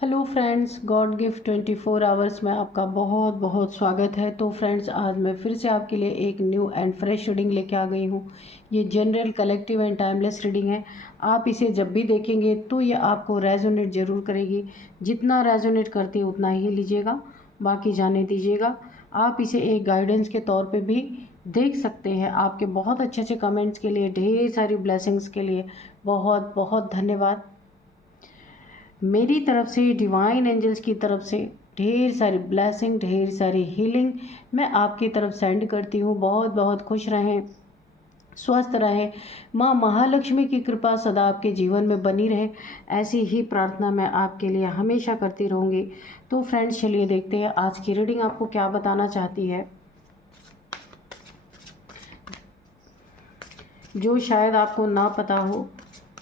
Hello friends, God gift 24 hours में आपका बहुत बहुत स्वागत है। तो फ्रेंड्स, आज मैं फिर से आपके लिए एक न्यू एंड फ्रेश रीडिंग लेके आ गई हूँ। ये general, collective and timeless reading है। आप इसे जब भी देखेंगे तो ये आपको रेजोनेट ज़रूर करेगी। जितना रेजोनेट करती है उतना ही लीजिएगा, बाकी जाने दीजिएगा। आप इसे एक गाइडेंस के तौर पे भी देख सकते हैं। आपके बहुत अच्छे अच्छे कमेंट्स के लिए, ढेर सारी ब्लेसिंग्स के लिए बहुत बहुत धन्यवाद। मेरी तरफ से, डिवाइन एंजल्स की तरफ से ढेर सारी ब्लेसिंग, ढेर सारी हीलिंग मैं आपकी तरफ सेंड करती हूँ। बहुत बहुत खुश रहें, स्वस्थ रहें, माँ महालक्ष्मी की कृपा सदा आपके जीवन में बनी रहे, ऐसी ही प्रार्थना मैं आपके लिए हमेशा करती रहूँगी। तो फ्रेंड्स, चलिए देखते हैं आज की रीडिंग आपको क्या बताना चाहती है, जो शायद आपको ना पता हो।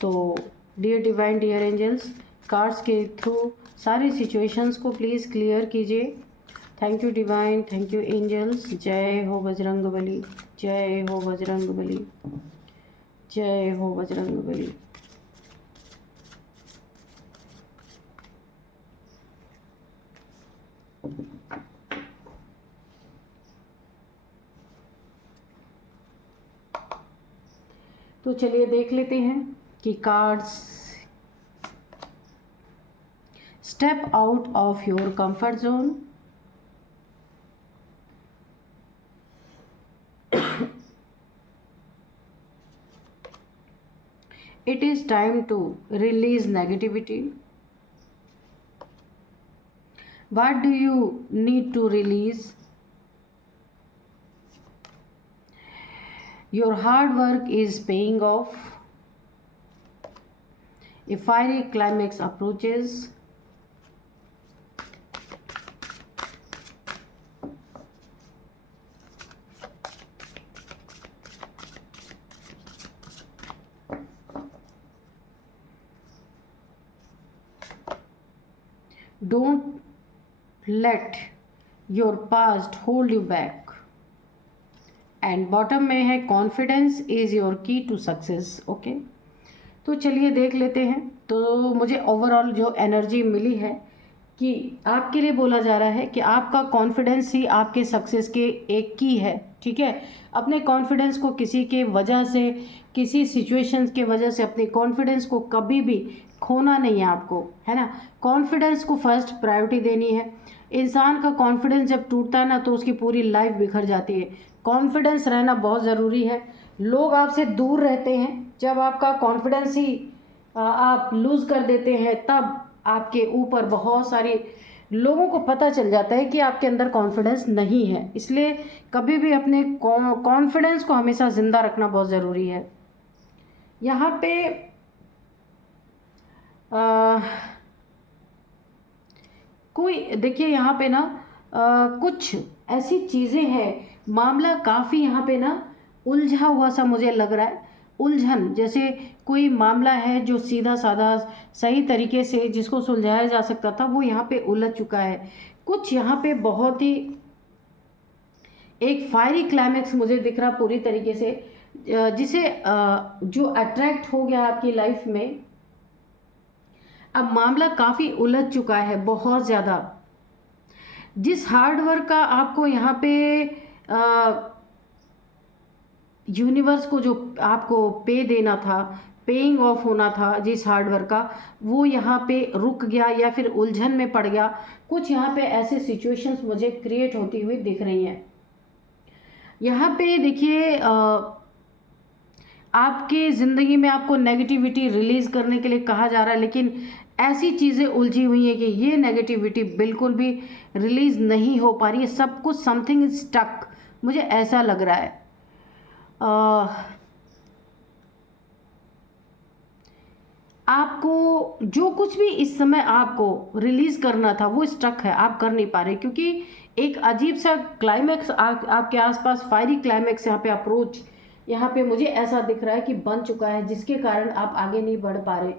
तो dear divine, dear angels, cards के थ्रू सारी सिचुएशंस को प्लीज़ क्लियर कीजिए। Thank you divine, thank you angels. जय हो बजरंग बली, जय हो बजरंग बली, जय हो बजरंग बली। तो चलिए देख लेते हैं कि cards, step out of your comfort zone. It is time to release negativity. What do you need to release? Your hard work is paying off. A fiery climax approaches. Don't let your past hold you back. And bottom में है confidence is your की to success. Okay, तो चलिए देख लेते हैं। तो मुझे ओवरऑल जो एनर्जी मिली है कि आपके लिए बोला जा रहा है कि आपका कॉन्फिडेंस ही आपके सक्सेस के एक की है। ठीक है, अपने कॉन्फिडेंस को किसी के वजह से, किसी सिचुएशंस के वजह से अपने कॉन्फिडेंस को कभी भी खोना नहीं है आपको, है ना। कॉन्फिडेंस को फर्स्ट प्रायोरिटी देनी है। इंसान का कॉन्फिडेंस जब टूटता है ना तो उसकी पूरी लाइफ बिखर जाती है। कॉन्फिडेंस रहना बहुत ज़रूरी है। लोग आपसे दूर रहते हैं जब आपका कॉन्फिडेंस ही आप लूज़ कर देते हैं, तब आपके ऊपर बहुत सारी लोगों को पता चल जाता है कि आपके अंदर कॉन्फिडेंस नहीं है। इसलिए कभी भी अपने कॉन्फिडेंस को हमेशा ज़िंदा रखना बहुत ज़रूरी है। यहाँ पे कोई देखिए, यहाँ पे ना कुछ ऐसी चीज़ें हैं, मामला काफ़ी यहाँ पे ना उलझा हुआ सा मुझे लग रहा है। उलझन जैसे कोई मामला है जो सीधा साधा सही तरीके से जिसको सुलझाया जा सकता था, वो यहाँ पे उलझ चुका है। कुछ यहाँ पे बहुत ही एक फायरी क्लाइमेक्स मुझे दिख रहा पूरी तरीके से, जिसे जो अट्रैक्ट हो गया आपकी लाइफ में। अब मामला काफ़ी उलझ चुका है बहुत ज़्यादा। जिस हार्ड वर्क का आपको यहाँ पे यूनिवर्स को जो आपको पे देना था, पेइंग ऑफ होना था जिस हार्ड वर्क का, वो यहाँ पे रुक गया या फिर उलझन में पड़ गया। कुछ यहाँ पे ऐसे सिचुएशंस मुझे क्रिएट होती हुई दिख रही हैं। यहाँ पे देखिए, आपके ज़िंदगी में आपको नेगेटिविटी रिलीज़ करने के लिए कहा जा रहा है, लेकिन ऐसी चीज़ें उलझी हुई हैं कि ये नेगेटिविटी बिल्कुल भी रिलीज़ नहीं हो पा रही है। सब कुछ समथिंग इज स्टक, मुझे ऐसा लग रहा है। आपको जो कुछ भी इस समय आपको रिलीज़ करना था वो स्टक है, आप कर नहीं पा रहे, क्योंकि एक अजीब सा क्लाइमैक्स आपके आसपास, फायरी क्लाइमैक्स यहाँ पे अप्रोच, यहाँ पे मुझे ऐसा दिख रहा है कि बन चुका है, जिसके कारण आप आगे नहीं बढ़ पा रहे।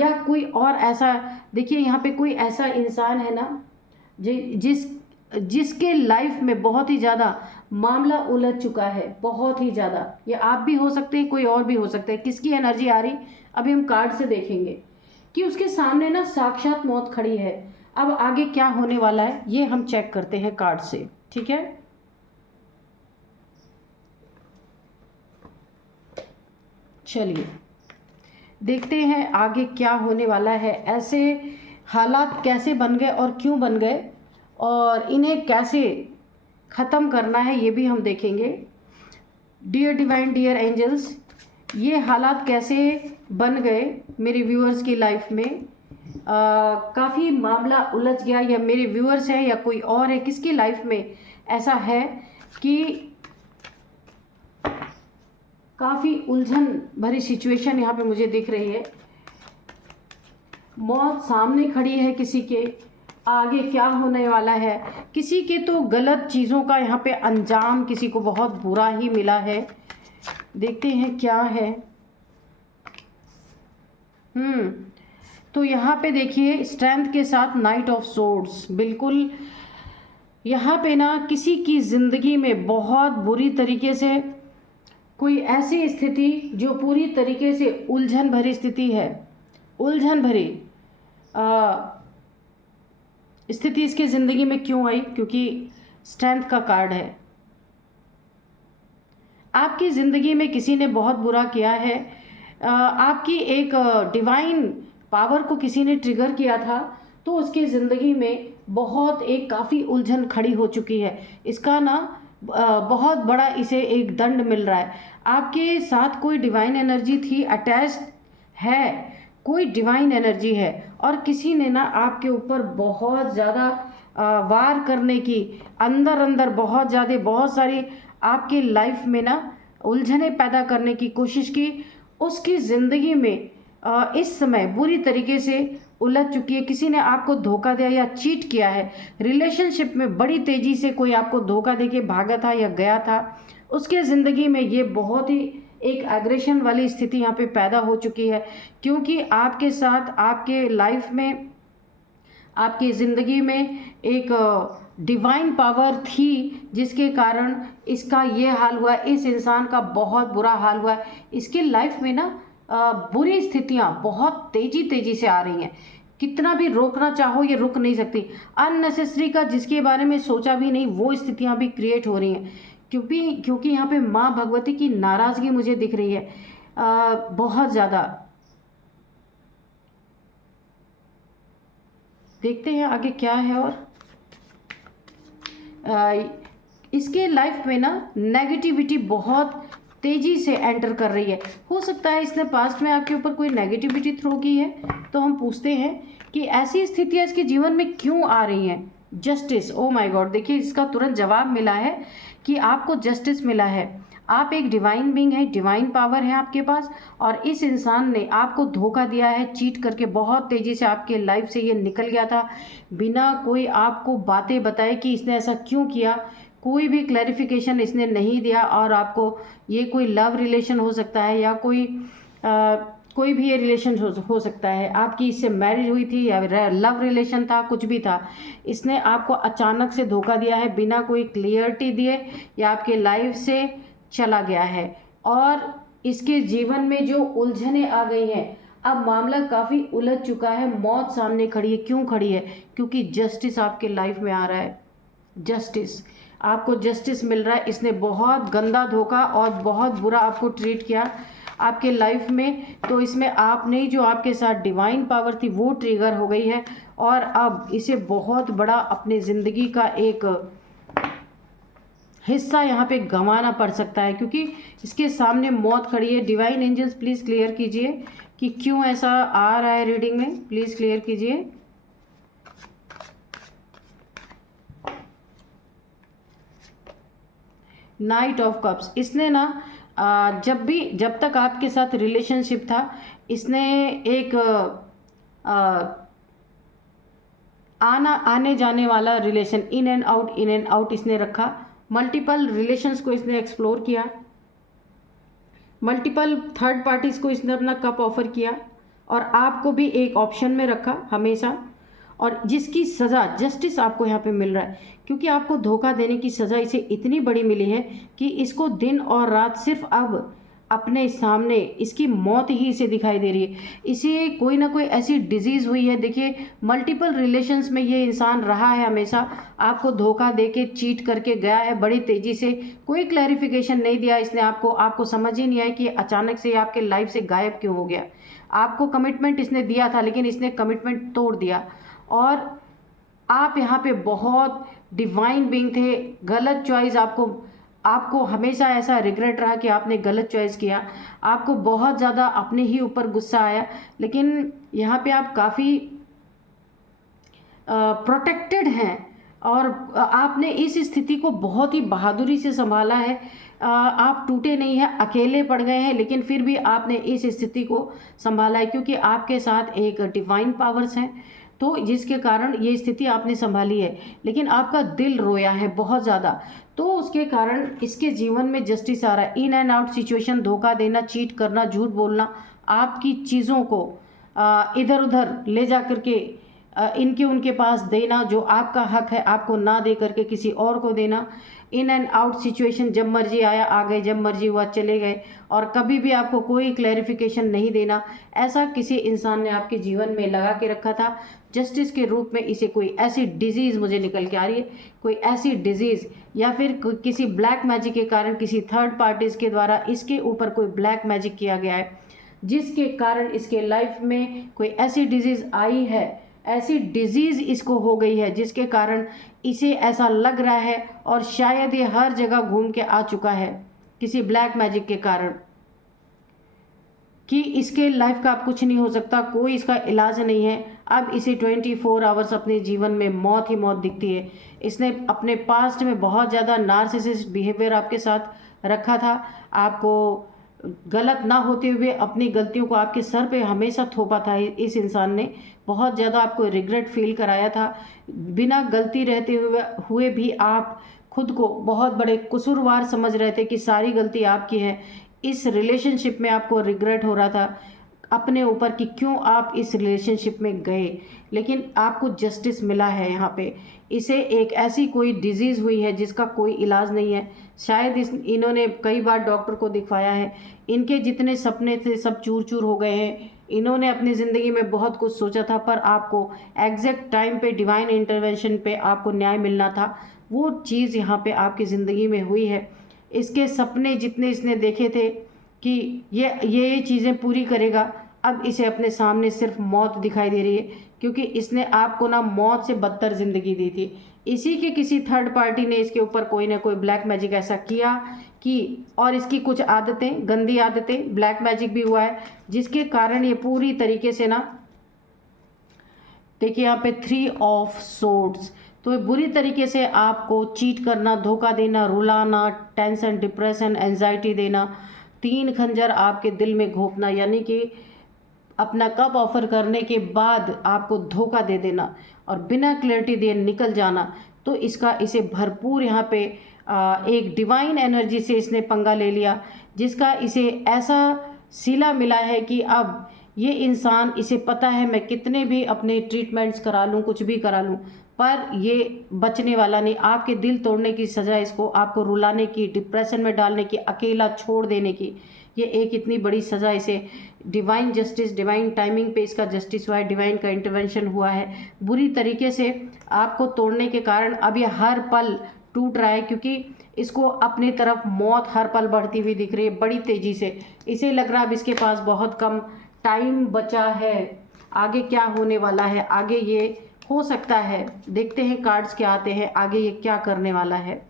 या कोई और ऐसा, देखिए यहाँ पे कोई ऐसा इंसान है ना जिसके लाइफ में बहुत ही ज़्यादा मामला उलझ चुका है, बहुत ही ज़्यादा। ये आप भी हो सकते हैं, कोई और भी हो सकता है। किसकी एनर्जी आ रही अभी हम कार्ड से देखेंगे कि उसके सामने ना साक्षात मौत खड़ी है। अब आगे क्या होने वाला है ये हम चेक करते हैं कार्ड से, ठीक है। चलिए देखते हैं आगे क्या होने वाला है, ऐसे हालात कैसे बन गए और क्यों बन गए और इन्हें कैसे ख़त्म करना है ये भी हम देखेंगे। डियर डिवाइन, डियर एंजल्स, ये हालात कैसे बन गए मेरे व्यूअर्स की लाइफ में। काफ़ी मामला उलझ गया, या मेरे व्यूअर्स हैं या कोई और है, किसकी लाइफ में ऐसा है कि काफ़ी उलझन भरी सिचुएशन यहाँ पे मुझे दिख रही है। मौत सामने खड़ी है किसी के, आगे क्या होने वाला है, किसी के तो गलत चीज़ों का यहाँ पे अंजाम किसी को बहुत बुरा ही मिला है। देखते हैं क्या है। तो यहाँ पे देखिए स्ट्रेंथ के साथ नाइट ऑफ सोर्ड्स, बिल्कुल यहाँ पे ना किसी की ज़िंदगी में बहुत बुरी तरीके से कोई ऐसी स्थिति जो पूरी तरीके से उलझन भरी स्थिति है, उलझन भरी स्थिति इसकी ज़िंदगी में क्यों आई, क्योंकि स्ट्रेंथ का कार्ड है। आपकी ज़िंदगी में किसी ने बहुत बुरा किया है, आपकी एक डिवाइन पावर को किसी ने ट्रिगर किया था, तो उसकी ज़िंदगी में बहुत एक काफ़ी उलझन खड़ी हो चुकी है। इसका ना बहुत बड़ा इसे एक दंड मिल रहा है। आपके साथ कोई डिवाइन एनर्जी थी, अटैच है, कोई डिवाइन एनर्जी है, और किसी ने ना आपके ऊपर बहुत ज़्यादा वार करने की, अंदर अंदर बहुत सारी आपकी लाइफ में ना उलझने पैदा करने की कोशिश की। उसकी ज़िंदगी में इस समय बुरी तरीके से उलझ चुकी है। किसी ने आपको धोखा दिया या चीट किया है। रिलेशनशिप में बड़ी तेज़ी से कोई आपको धोखा दे के भागा था या गया था। उसके ज़िंदगी में ये बहुत ही एक एग्रेशन वाली स्थिति यहाँ पे पैदा हो चुकी है, क्योंकि आपके साथ आपके लाइफ में, आपकी ज़िंदगी में एक डिवाइन पावर थी जिसके कारण इसका ये हाल हुआ। इस इंसान का बहुत बुरा हाल हुआ। इसके लाइफ में ना बुरी स्थितियाँ बहुत तेज़ी से आ रही हैं। कितना भी रोकना चाहो ये रुक नहीं सकती। अननेसेसरी का जिसके बारे में सोचा भी नहीं वो स्थितियाँ भी क्रिएट हो रही हैं, क्योंकि यहाँ पे माँ भगवती की नाराज़गी मुझे दिख रही है बहुत ज़्यादा। देखते हैं आगे क्या है। और इसके लाइफ में ना नेगेटिविटी बहुत तेज़ी से एंटर कर रही है। हो सकता है इसने पास्ट में आपके ऊपर कोई नेगेटिविटी थ्रो की है। तो हम पूछते हैं कि ऐसी स्थितियाँ इसके जीवन में क्यों आ रही हैं। जस्टिस, ओ माय गॉड, देखिए इसका तुरंत जवाब मिला है कि आपको जस्टिस मिला है। आप एक डिवाइन बीइंग है, डिवाइन पावर है आपके पास, और इस इंसान ने आपको धोखा दिया है, चीट करके बहुत तेज़ी से आपके लाइफ से ये निकल गया था, बिना कोई आपको बातें बताए कि इसने ऐसा क्यों किया। कोई भी क्लैरिफिकेशन इसने नहीं दिया। और आपको ये कोई लव रिलेशन हो सकता है या कोई भी ये रिलेशन हो सकता है। आपकी इससे मैरिज हुई थी या लव रिलेशन था, कुछ भी था। इसने आपको अचानक से धोखा दिया है बिना कोई क्लियरिटी दिए, या आपके लाइफ से चला गया है। और इसके जीवन में जो उलझने आ गई हैं, अब मामला काफ़ी उलझ चुका है। मौत सामने खड़ी है। क्यों खड़ी है? क्योंकि जस्टिस आपके लाइफ में आ रहा है। जस्टिस, आपको जस्टिस मिल रहा है। इसने बहुत गंदा धोखा और बहुत बुरा आपको ट्रीट किया आपके लाइफ में, तो इसमें आपने जो आपके साथ डिवाइन पावर थी वो ट्रिगर हो गई है, और अब इसे बहुत बड़ा अपने ज़िंदगी का एक हिस्सा यहाँ पे गंवाना पड़ सकता है, क्योंकि इसके सामने मौत खड़ी है। डिवाइन एंजल्स प्लीज़ क्लियर कीजिए कि क्यों ऐसा आ रहा है रीडिंग में, प्लीज़ क्लियर कीजिए। नाइट ऑफ कप्स, इसने ना जब तक आपके साथ रिलेशनशिप था, इसने एक आने जाने वाला रिलेशन, इन एंड आउट इसने रखा। मल्टीपल रिलेशंस को इसने एक्सप्लोर किया, मल्टीपल थर्ड पार्टीज़ को इसने अपना कप ऑफर किया, और आपको भी एक ऑप्शन में रखा हमेशा। और जिसकी सज़ा, जस्टिस आपको यहाँ पे मिल रहा है, क्योंकि आपको धोखा देने की सज़ा इसे इतनी बड़ी मिली है कि इसको दिन और रात सिर्फ अब अपने सामने इसकी मौत ही इसे दिखाई दे रही है। इसे कोई ना कोई ऐसी डिजीज़ हुई है। देखिए मल्टीपल रिलेशंस में ये इंसान रहा है, हमेशा आपको धोखा दे के चीट करके गया है बड़ी तेज़ी से, कोई क्लैरिफिकेशन नहीं दिया इसने आपको, आपको समझ ही नहीं आया कि अचानक से आपके लाइफ से गायब क्यों हो गया। आपको कमिटमेंट इसने दिया था लेकिन इसने कमिटमेंट तोड़ दिया, और आप यहाँ पे बहुत डिवाइन बीइंग थे। गलत चॉइस, आपको आपको हमेशा ऐसा रिग्रेट रहा कि आपने गलत चॉइस किया, आपको बहुत ज़्यादा अपने ही ऊपर गुस्सा आया, लेकिन यहाँ पे आप काफ़ी प्रोटेक्टेड हैं और आपने इस स्थिति को बहुत ही बहादुरी से संभाला है। आप टूटे नहीं हैं, अकेले पड़ गए हैं, लेकिन फिर भी आपने इस स्थिति को संभाला है क्योंकि आपके साथ एक डिवाइन पावर्स हैं, तो जिसके कारण ये स्थिति आपने संभाली है। लेकिन आपका दिल रोया है बहुत ज़्यादा, तो उसके कारण इसके जीवन में जस्टिस आ रहा है। इन एंड आउट सिचुएशन, धोखा देना, चीट करना, झूठ बोलना, आपकी चीज़ों को इधर उधर ले जा करके इनके उनके पास देना, जो आपका हक है आपको ना दे करके किसी और को देना। इन एंड आउट सिचुएशन, जब मर्जी आया आ गए, जब मर्जी हुआ चले गए, और कभी भी आपको कोई क्लैरिफिकेशन नहीं देना। ऐसा किसी इंसान ने आपके जीवन में लगा के रखा था जस्टिस के रूप में। इसे कोई ऐसी डिजीज़ मुझे निकल के आ रही है, कोई ऐसी डिजीज़, या फिर किसी ब्लैक मैजिक के कारण, किसी थर्ड पार्टीज़ के द्वारा इसके ऊपर कोई ब्लैक मैजिक किया गया है, जिसके कारण इसके लाइफ में कोई ऐसी डिजीज़ आई है, ऐसी डिजीज़ इसको हो गई है जिसके कारण इसे ऐसा लग रहा है, और शायद ये हर जगह घूम के आ चुका है किसी ब्लैक मैजिक के कारण, कि इसके लाइफ का अब कुछ नहीं हो सकता, कोई इसका इलाज नहीं है। अब इसे 24 आवर्स अपने जीवन में मौत ही मौत दिखती है। इसने अपने पास्ट में बहुत ज़्यादा नार्सिसिस्ट बिहेवियर आपके साथ रखा था, आपको गलत ना होते हुए अपनी गलतियों को आपके सर पे हमेशा थोपा था। इस इंसान ने बहुत ज़्यादा आपको रिग्रेट फील कराया था। बिना गलती रहते हुए भी आप खुद को बहुत बड़े कसूरवार समझ रहे थे कि सारी गलती आपकी है। इस रिलेशनशिप में आपको रिग्रेट हो रहा था अपने ऊपर कि क्यों आप इस रिलेशनशिप में गए, लेकिन आपको जस्टिस मिला है यहाँ पे। इसे एक ऐसी कोई डिजीज़ हुई है जिसका कोई इलाज नहीं है। शायद इन्होंने कई बार डॉक्टर को दिखवाया है, इनके जितने सपने थे सब चूर चूर हो गए हैं। इन्होंने अपनी ज़िंदगी में बहुत कुछ सोचा था, पर आपको एग्जैक्ट टाइम पे डिवाइन इंटरवेंशन पे आपको न्याय मिलना था, वो चीज़ यहाँ पे आपकी ज़िंदगी में हुई है। इसके सपने जितने इसने देखे थे कि ये चीज़ें पूरी करेगा, अब इसे अपने सामने सिर्फ मौत दिखाई दे रही है, क्योंकि इसने आपको ना मौत से बदतर ज़िंदगी दी थी। इसी के किसी थर्ड पार्टी ने इसके ऊपर कोई ना कोई ब्लैक मैजिक ऐसा किया कि, और इसकी कुछ आदतें, गंदी आदतें, ब्लैक मैजिक भी हुआ है, जिसके कारण ये पूरी तरीके से ना, देखिए यहाँ पे 3 ऑफ सोर्ड्स, तो ये बुरी तरीके से आपको चीट करना, धोखा देना, रुलाना, टेंशन, डिप्रेशन, एंजाइटी देना, 3 खंजर आपके दिल में घोंपना, यानी कि अपना कप ऑफर करने के बाद आपको धोखा दे देना और बिना क्लैरिटी दिए निकल जाना। तो इसे भरपूर यहाँ पे एक डिवाइन एनर्जी से इसने पंगा ले लिया, जिसका इसे ऐसा सिला मिला है कि अब ये इंसान, इसे पता है मैं कितने भी अपने ट्रीटमेंट्स करा लूँ, कुछ भी करा लूँ, पर ये बचने वाला नहीं। आपके दिल तोड़ने की सज़ा इसको, आपको रुलाने की, डिप्रेशन में डालने की, अकेला छोड़ देने की, ये एक इतनी बड़ी सज़ा इसे डिवाइन जस्टिस, डिवाइन टाइमिंग पे इसका जस्टिस हुआ है, डिवाइन का इंटरवेंशन हुआ है। बुरी तरीके से आपको तोड़ने के कारण अब ये हर पल टूट रहा है, क्योंकि इसको अपनी तरफ मौत हर पल बढ़ती हुई दिख रही है बड़ी तेज़ी से। इसे लग रहा है अब इसके पास बहुत कम टाइम बचा है, आगे क्या होने वाला है, आगे ये हो सकता है, देखते हैं कार्ड्स क्या आते हैं, आगे ये क्या करने वाला है।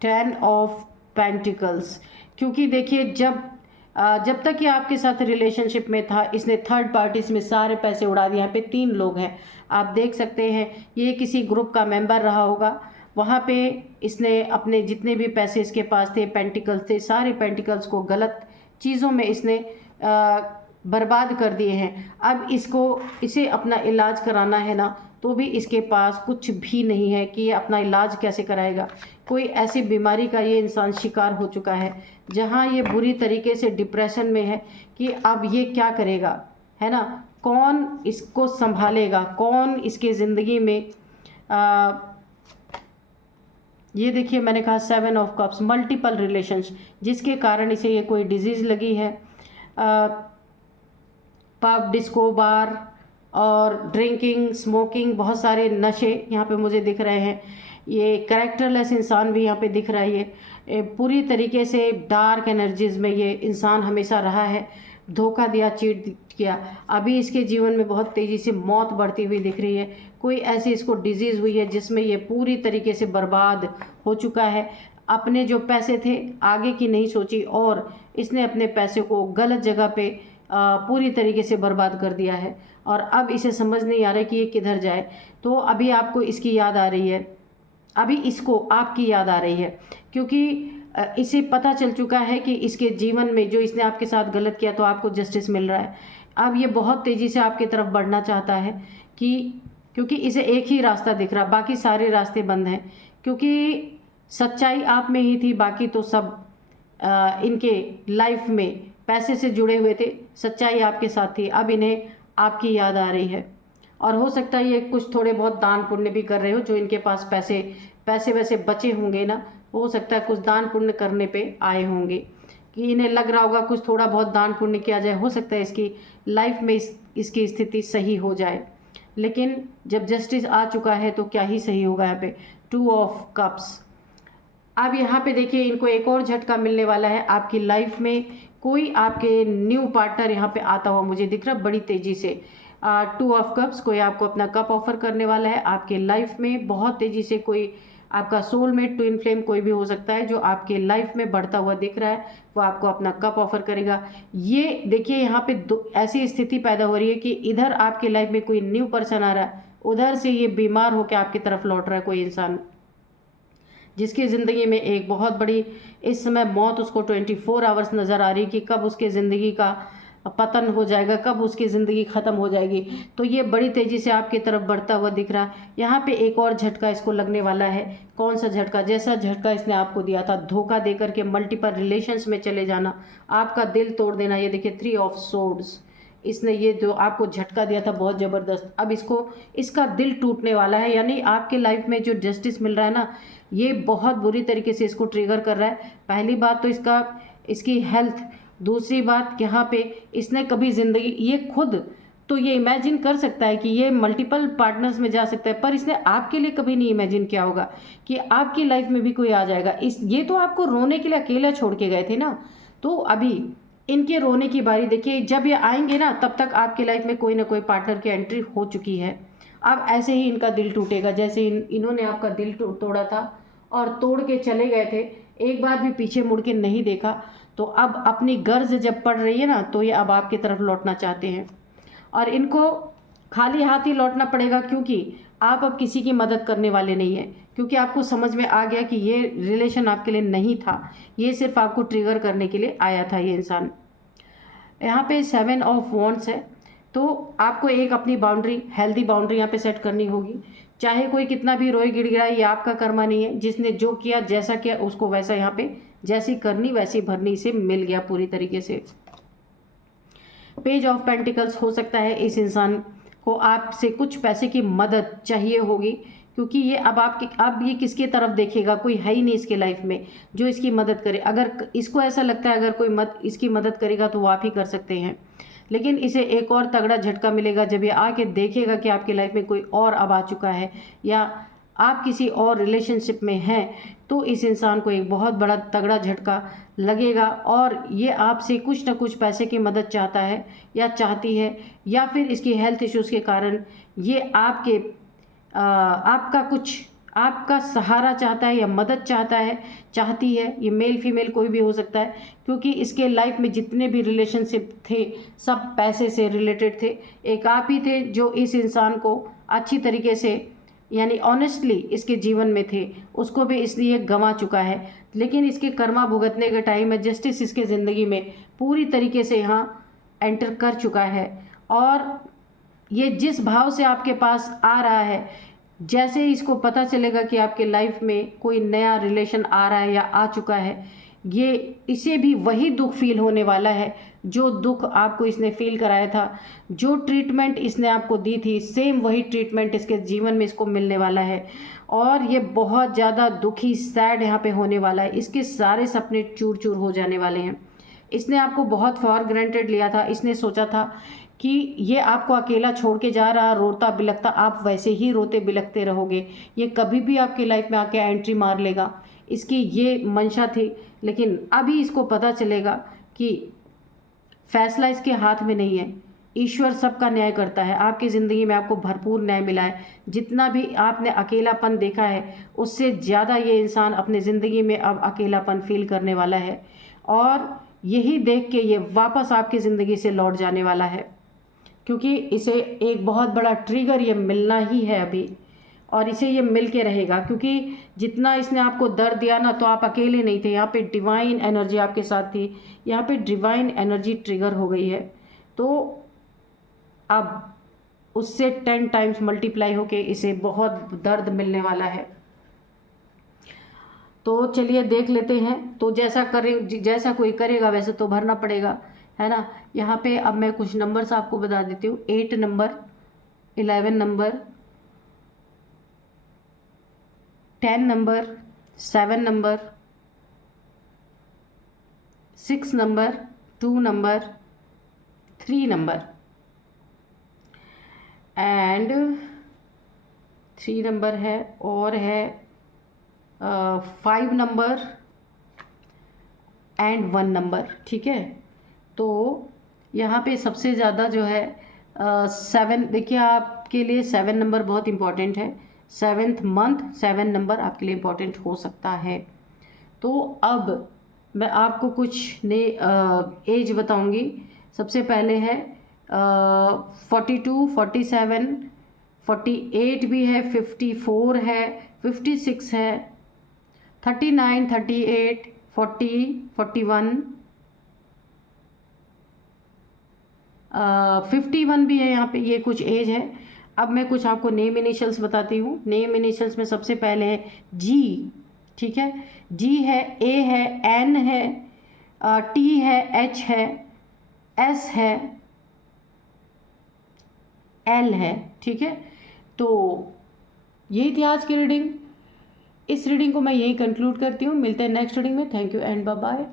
टेन ऑफ पेंटिकल्स, क्योंकि देखिए जब तक ये आपके साथ रिलेशनशिप में था, इसने थर्ड पार्टीज में सारे पैसे उड़ा दिए। यहाँ पे 3 लोग हैं, आप देख सकते हैं, ये किसी ग्रुप का मेंबर रहा होगा। वहाँ पे इसने अपने जितने भी पैसे इसके पास थे, पेंटिकल्स थे, सारे पेंटिकल्स को गलत चीज़ों में इसने बर्बाद कर दिए हैं। अब इसे अपना इलाज कराना है ना, तो भी इसके पास कुछ भी नहीं है कि ये अपना इलाज कैसे कराएगा। कोई ऐसी बीमारी का ये इंसान शिकार हो चुका है जहाँ ये बुरी तरीके से डिप्रेशन में है कि अब ये क्या करेगा, है ना, कौन इसको संभालेगा, कौन इसके ज़िंदगी में ये देखिए मैंने कहा 7 ऑफ कप्स, मल्टीपल रिलेशंस, जिसके कारण इसे ये कोई डिजीज़ लगी है। पब, डिस्को, बार और ड्रिंकिंग, स्मोकिंग, बहुत सारे नशे यहाँ पे मुझे दिख रहे हैं। ये कैरेक्टरलेस इंसान भी यहाँ पे दिख रहा है। ये पूरी तरीके से डार्क एनर्जीज में ये इंसान हमेशा रहा है, धोखा दिया, चीट किया। अभी इसके जीवन में बहुत तेज़ी से मौत बढ़ती हुई दिख रही है। कोई ऐसी इसको डिजीज़ हुई है जिसमें ये पूरी तरीके से बर्बाद हो चुका है। अपने जो पैसे थे आगे की नहीं सोची और इसने अपने पैसे को गलत जगह पे पूरी तरीके से बर्बाद कर दिया है और अब इसे समझ नहीं आ रहा है कि ये किधर जाए। तो अभी आपको इसकी याद आ रही है, अभी इसको आपकी याद आ रही है, क्योंकि इसे पता चल चुका है कि इसके जीवन में जो इसने आपके साथ गलत किया तो आपको जस्टिस मिल रहा है। अब ये बहुत तेज़ी से आपकी तरफ बढ़ना चाहता है क्योंकि इसे एक ही रास्ता दिख रहा, बाकी सारे रास्ते बंद हैं, क्योंकि सच्चाई आप में ही थी, बाकी तो सब इनके लाइफ में पैसे से जुड़े हुए थे, सच्चाई आपके साथ थी। अब इन्हें आपकी याद आ रही है और हो सकता है ये कुछ थोड़े बहुत दान पुण्य भी कर रहे हो, जो इनके पास पैसे वैसे बचे होंगे ना, हो सकता है कुछ दान पुण्य करने पे आए होंगे कि इन्हें लग रहा होगा कुछ थोड़ा बहुत दान पुण्य किया जाए, हो सकता है इसकी लाइफ में इसकी स्थिति सही हो जाए। लेकिन जब जस्टिस आ चुका है तो क्या ही सही होगा। यहाँ पे 2 ऑफ कप्स। अब यहाँ पे देखिए इनको एक और झटका मिलने वाला है। आपकी लाइफ में कोई आपके न्यू पार्टनर यहाँ पे आता हुआ मुझे दिख रहा बड़ी तेज़ी से। 2 ऑफ कप्स, कोई आपको अपना कप ऑफर करने वाला है आपके लाइफ में बहुत तेज़ी से। कोई आपका सोलमेट, ट्विन फ्लेम कोई भी हो सकता है जो आपके लाइफ में बढ़ता हुआ दिख रहा है, वो आपको अपना कप ऑफर करेगा। ये देखिए यहाँ पे ऐसी स्थिति पैदा हो रही है कि इधर आपकी लाइफ में कोई न्यू पर्सन आ रहा है, उधर से ये बीमार होकर आपकी तरफ लौट रहा है कोई इंसान, जिसकी ज़िंदगी में एक बहुत बड़ी इस समय मौत उसको 24 आवर्स नज़र आ रही कि कब उसके ज़िंदगी का पतन हो जाएगा, कब उसकी ज़िंदगी ख़त्म हो जाएगी। तो ये बड़ी तेज़ी से आपकी तरफ बढ़ता हुआ दिख रहा है। यहाँ पे एक और झटका इसको लगने वाला है। कौन सा झटका? जैसा झटका इसने आपको दिया था, धोखा देकर के मल्टीपल रिलेशंस में चले जाना, आपका दिल तोड़ देना। ये देखिए 3 ऑफ सोर्ड्स, इसने ये जो आपको झटका दिया था बहुत ज़बरदस्त, अब इसका दिल टूटने वाला है। यानी आपके लाइफ में जो जस्टिस मिल रहा है ना, ये बहुत बुरी तरीके से इसको ट्रिगर कर रहा है। पहली बात तो इसकी हेल्थ, दूसरी बात यहाँ पे इसने कभी ज़िंदगी, ये खुद तो ये इमेजिन कर सकता है कि ये मल्टीपल पार्टनर्स में जा सकता है, पर इसने आपके लिए कभी नहीं इमेजिन किया होगा कि आपकी लाइफ में भी कोई आ जाएगा। ये तो आपको रोने के लिए अकेला छोड़ के गए थे ना, तो अभी इनके रोने की बारी। देखिए जब ये आएंगे ना, तब तक आपकी लाइफ में कोई ना कोई पार्टनर की एंट्री हो चुकी है। अब ऐसे ही इनका दिल टूटेगा जैसे इन्होंने आपका दिल तोड़ा था और तोड़ के चले गए थे, एक बार भी पीछे मुड़ के नहीं देखा। तो अब अपनी गर्ज जब पड़ रही है ना, तो ये अब आपकी तरफ लौटना चाहते हैं और इनको खाली हाथ ही लौटना पड़ेगा, क्योंकि आप अब किसी की मदद करने वाले नहीं हैं, क्योंकि आपको समझ में आ गया कि ये रिलेशन आपके लिए नहीं था, ये सिर्फ आपको ट्रिगर करने के लिए आया था ये इंसान। यहाँ पे 7 ऑफ वॉन्ड्स है, तो आपको एक अपनी बाउंड्री, हेल्दी बाउंड्री यहाँ पे सेट करनी होगी। चाहे कोई कितना भी रोए गिड़गिड़ाए, ये आपका कर्मा नहीं है। जिसने जो किया, जैसा किया, उसको वैसा यहाँ पे जैसी करनी वैसी भरनी इसे मिल गया पूरी तरीके से। पेज ऑफ पेंटिकल्स, हो सकता है इस इंसान को आपसे कुछ पैसे की मदद चाहिए होगी, क्योंकि ये अब ये किसकी तरफ देखेगा, कोई है ही नहीं इसके लाइफ में जो इसकी मदद करे। अगर इसको ऐसा लगता है अगर कोई इसकी मदद करेगा तो वो आप ही कर सकते हैं, लेकिन इसे एक और तगड़ा झटका मिलेगा जब ये आके देखेगा कि आपकी लाइफ में कोई और अब आ चुका है या आप किसी और रिलेशनशिप में हैं। तो इस इंसान को एक बहुत बड़ा तगड़ा झटका लगेगा और ये आपसे कुछ ना कुछ पैसे की मदद चाहता है या चाहती है, या फिर इसकी हेल्थ इश्यूज़ के कारण ये आपका सहारा चाहता है या मदद चाहती है। ये मेल फीमेल कोई भी हो सकता है, क्योंकि इसके लाइफ में जितने भी रिलेशनशिप थे सब पैसे से रिलेटेड थे। एक आप ही थे जो इस इंसान को अच्छी तरीके से, यानी ऑनेस्टली इसके जीवन में थे, उसको भी इसलिए गंवा चुका है। लेकिन इसके कर्मा भुगतने का टाइम है, जस्टिस इसके ज़िंदगी में पूरी तरीके से यहाँ एंटर कर चुका है और ये जिस भाव से आपके पास आ रहा है, जैसे ही इसको पता चलेगा कि आपके लाइफ में कोई नया रिलेशन आ रहा है या आ चुका है, ये इसे भी वही दुख फील होने वाला है जो दुख आपको इसने फील कराया था। जो ट्रीटमेंट इसने आपको दी थी, सेम वही ट्रीटमेंट इसके जीवन में इसको मिलने वाला है। और ये बहुत ज़्यादा दुखी, सैड यहाँ पे होने वाला है। इसके सारे सपने चूर चूर हो जाने वाले हैं। इसने आपको बहुत फॉर ग्रांटेड लिया था। इसने सोचा था कि ये आपको अकेला छोड़ के जा रहा, रोता बिलखता, आप वैसे ही रोते बिलखते रहोगे, ये कभी भी आपकी लाइफ में आके एंट्री मार लेगा, इसकी ये मंशा थी। लेकिन अभी इसको पता चलेगा कि फैसला इसके हाथ में नहीं है, ईश्वर सबका न्याय करता है। आपकी ज़िंदगी में आपको भरपूर न्याय मिला है। जितना भी आपने अकेलापन देखा है, उससे ज़्यादा ये इंसान अपने ज़िंदगी में अब अकेलापन फील करने वाला है। और यही देख के ये वापस आपकी ज़िंदगी से लौट जाने वाला है, क्योंकि इसे एक बहुत बड़ा ट्रिगर ये मिलना ही है अभी, और इसे ये मिल के रहेगा। क्योंकि जितना इसने आपको दर्द दिया ना, तो आप अकेले नहीं थे, यहाँ पे डिवाइन एनर्जी आपके साथ थी। यहाँ पे डिवाइन एनर्जी ट्रिगर हो गई है, तो अब उससे 10 टाइम्स मल्टीप्लाई होके इसे बहुत दर्द मिलने वाला है। तो चलिए देख लेते हैं। तो जैसा कोई करेगा वैसे तो भरना पड़ेगा, है ना। यहाँ पे अब मैं कुछ नंबर्स आपको बता देती हूँ। 8 number, 11 number, 10 number, 7 number, 6 number, 2 number, 3 number and 3 number है, और है 5 नंबर एंड 1 नंबर। ठीक है, तो यहाँ पे सबसे ज़्यादा जो है 7, देखिए आपके लिए 7 नंबर बहुत इम्पॉर्टेंट है। 7th मंथ 7 नंबर आपके लिए इम्पॉर्टेंट हो सकता है। तो अब मैं आपको कुछ नए एज बताऊंगी। सबसे पहले है 42, 47, 48 भी है, 54 है, 56 है, 39, 38, 40, 41, 51 भी है। यहाँ पे ये कुछ एज है। अब मैं कुछ आपको नेम इनिशियल्स बताती हूँ। नेम इनिशियल्स में सबसे पहले है जी। ठीक है, जी है, ए है, एन है, टी है, एच है, एस है, एल है। ठीक है, तो यही थी आज की रीडिंग। इस रीडिंग को मैं यही कंक्लूड करती हूँ। मिलते हैं नेक्स्ट रीडिंग में। Thank you and bye bye.